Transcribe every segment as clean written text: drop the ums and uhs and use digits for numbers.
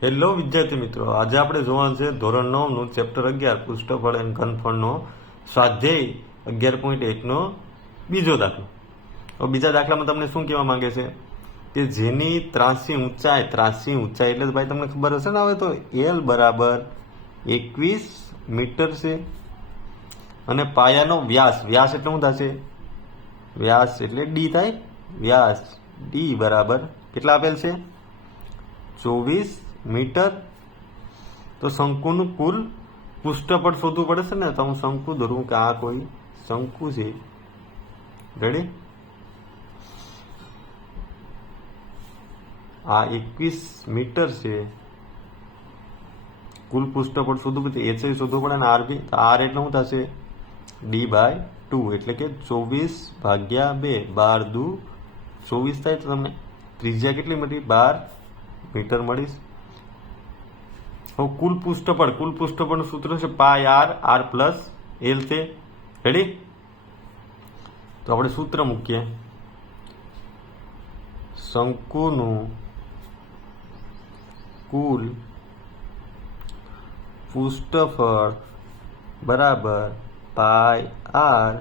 Hello વિદ્યાર્થી મિત્રો, આજે આપણે જોવાનું છે ધોરણ 9 નું ચેપ્ટર 11 પૃષ્ઠફળ અને ઘનફળનો સ્વાધ્યાય 11.1 નો બીજો દાખલો. હવે બીજા દાખલામાં તમને શું કહેવા માંગે છે કે જેની ત્રાસી ઊંચાઈ એટલે ભાઈ તમને ખબર હશે ને, હવે તો એલ બરાબર 21 મીટર છે અને પાયાનો વ્યાસ એટલે શું થશે? વ્યાસ એટલે ડી થાય. વ્યાસ ડી બરાબર કેટલા આપેલ છે? 24 મીટર. તો શંકુનું કુલ પૃષ્ઠફળ શોધવું પડે છે ને, તો હું શંકુ દોરું કે આ કોઈ શંકુ છે. રેડી? આ 21 મીટર છે. કુલ પૃષ્ઠફળ શોધવું પડે, એચ શોધવું પડે ને આર બી. તો આર એટલે શું થશે? D/2 એટલે કે 24/2. 12 દુ 24 થાય તો તમને ત્રિજ્યા કેટલી મળી? 12 મીટર મળીશ. હવે કુલ પૃષ્ઠફળનું સૂત્ર છે પાય આર પ્લસ એલ છે. રેડી? તો આપણે સૂત્ર મૂકીએ. શંકુનું કુલ પૃષ્ઠફળ બરાબર પાય આર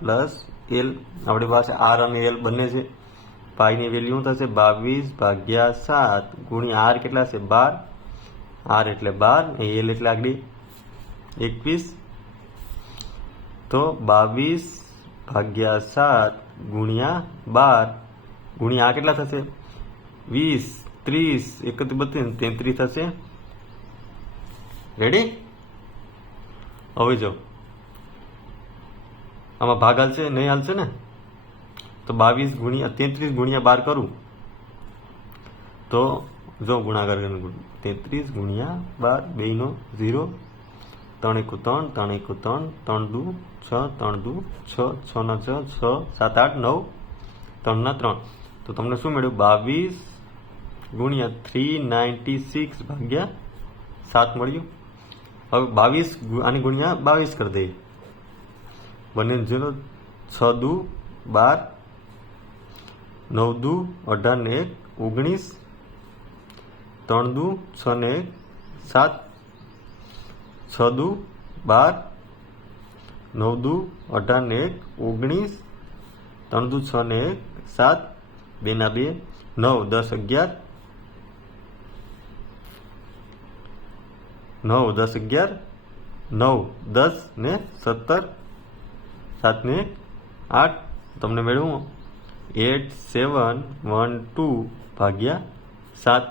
પ્લસ એલ. આપણી પાસે આર અને એલ બંને છે. પાઈની વેલ્યુ થશે 22/7 ગુણ્યા આર કેટલા છે? 12. આર એટલે 12, એલ એટલે આગળ 21. તો 22/7 ગુણ્યા 12 ગુણ્યા આ કેટલા થશે? 20, 30, 31, 33 થશે. રેડી? હવે જો આમાં ભાગ હાલશે નહીં? હાલશે ને? તો 33 ગુણ્યા 12 કરું તો જો ગુણાકાર 33 ગુણ્યા 12, બેયનો 0, 3 × 3, 3 × 3, 3 દુ 6, 3 દુ 6, 6 ના 6, 6, 7, 8, 9, 3 ના 3. તો તમને શું મળ્યું? 22 ગુણ્યા 396/7 મળ્યું. હવે 22 આની ગુણ્યા 22 કરી દઈએ. બંને 0, 6 દુ 12, 9 દુ 18 ને 1, 19, 3 દુ 6 ને 1, 7, 6 દુ 12, 9 દુ 18 ને 1, 19, 3 દુ 6 ને 1, 7, 2 ના 2, 9, 10, 11, 9, 10, 11, 9, 10 ને 17, 7 ને 8. તમને મેળવું 8712/7.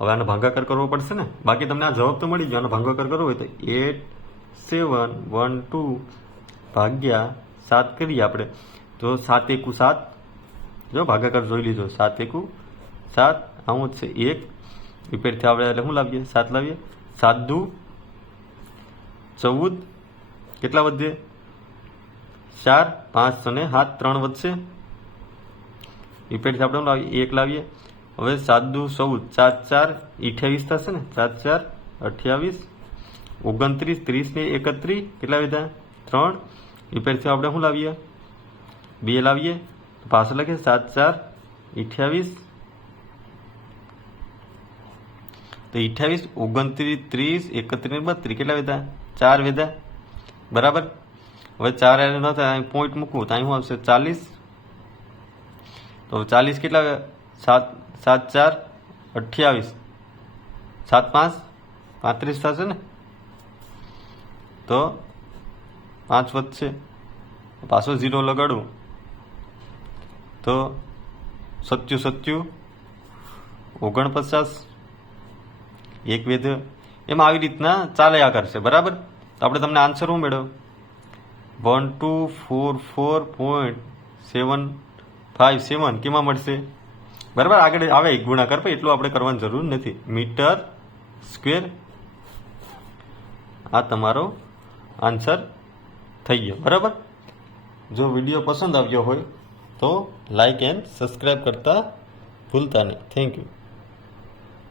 હવે આનો ભાગાકાર કરવો પડશે ને, બાકી તમને આ જવાબ તો મળી ગયો. આનો ભાગાકાર કરવો હોય તો 8712/7 કરીએ આપણે. તો 7 × 7, જો ભાગાકાર જોઈ લીધો. 7 × 7, આવું જ છે 1. રિપેરથી આપણે એટલે શું લાવીએ? 7 લાવીએ. 7 દુ 14, કેટલા વધે? 4, 5 અને 7, 3 વધશે. રિપેરથી આપણે લાવીએ 1 લાવીએ. હવે 7 દુ 14, 4, 4, 28 થશે ને? 4, 4, 28, 29, 30 ને 31, કેટલા વધ્યા? 3. રિપેરથી આપણે શું લાવીએ? 2 લાવીએ. પાછળ લખીએ 7, 4, 28. તો 28, 29, 30, 31, 32, કેટલા વધ્યા? 4 વધ્યા. બરાબર? હવે 4 ન થાય, અહીં પોઈન્ટ મૂકવું તો અહીં શું આવશે? 40. તો 40 કેટલા? 7, 4, 28, 7, 5, 35 થશે ને? તો 5 વધશે. પાછો 0 લગાડવું તો 7, 49, 1 વધ્યો. એમ આવી રીતના ચાલ્યા કરશે. બરાબર? તો આપણે તમને આન્સર શું મેળવ્યો? 1244.757 કેમાં મળશે? બરાબર? આગળ આવે ગુણાકાર, પણ એટલું આપણે કરવાની જરૂર નથી. Metre square. આ તમારો આન્સર થઈ ગયો. બરાબર? જો વિડીયો પસંદ આવ્યો હોય તો લાઈક એન્ડ સબસ્ક્રાઈબ કરતા ભૂલતા નહીં. Thank you.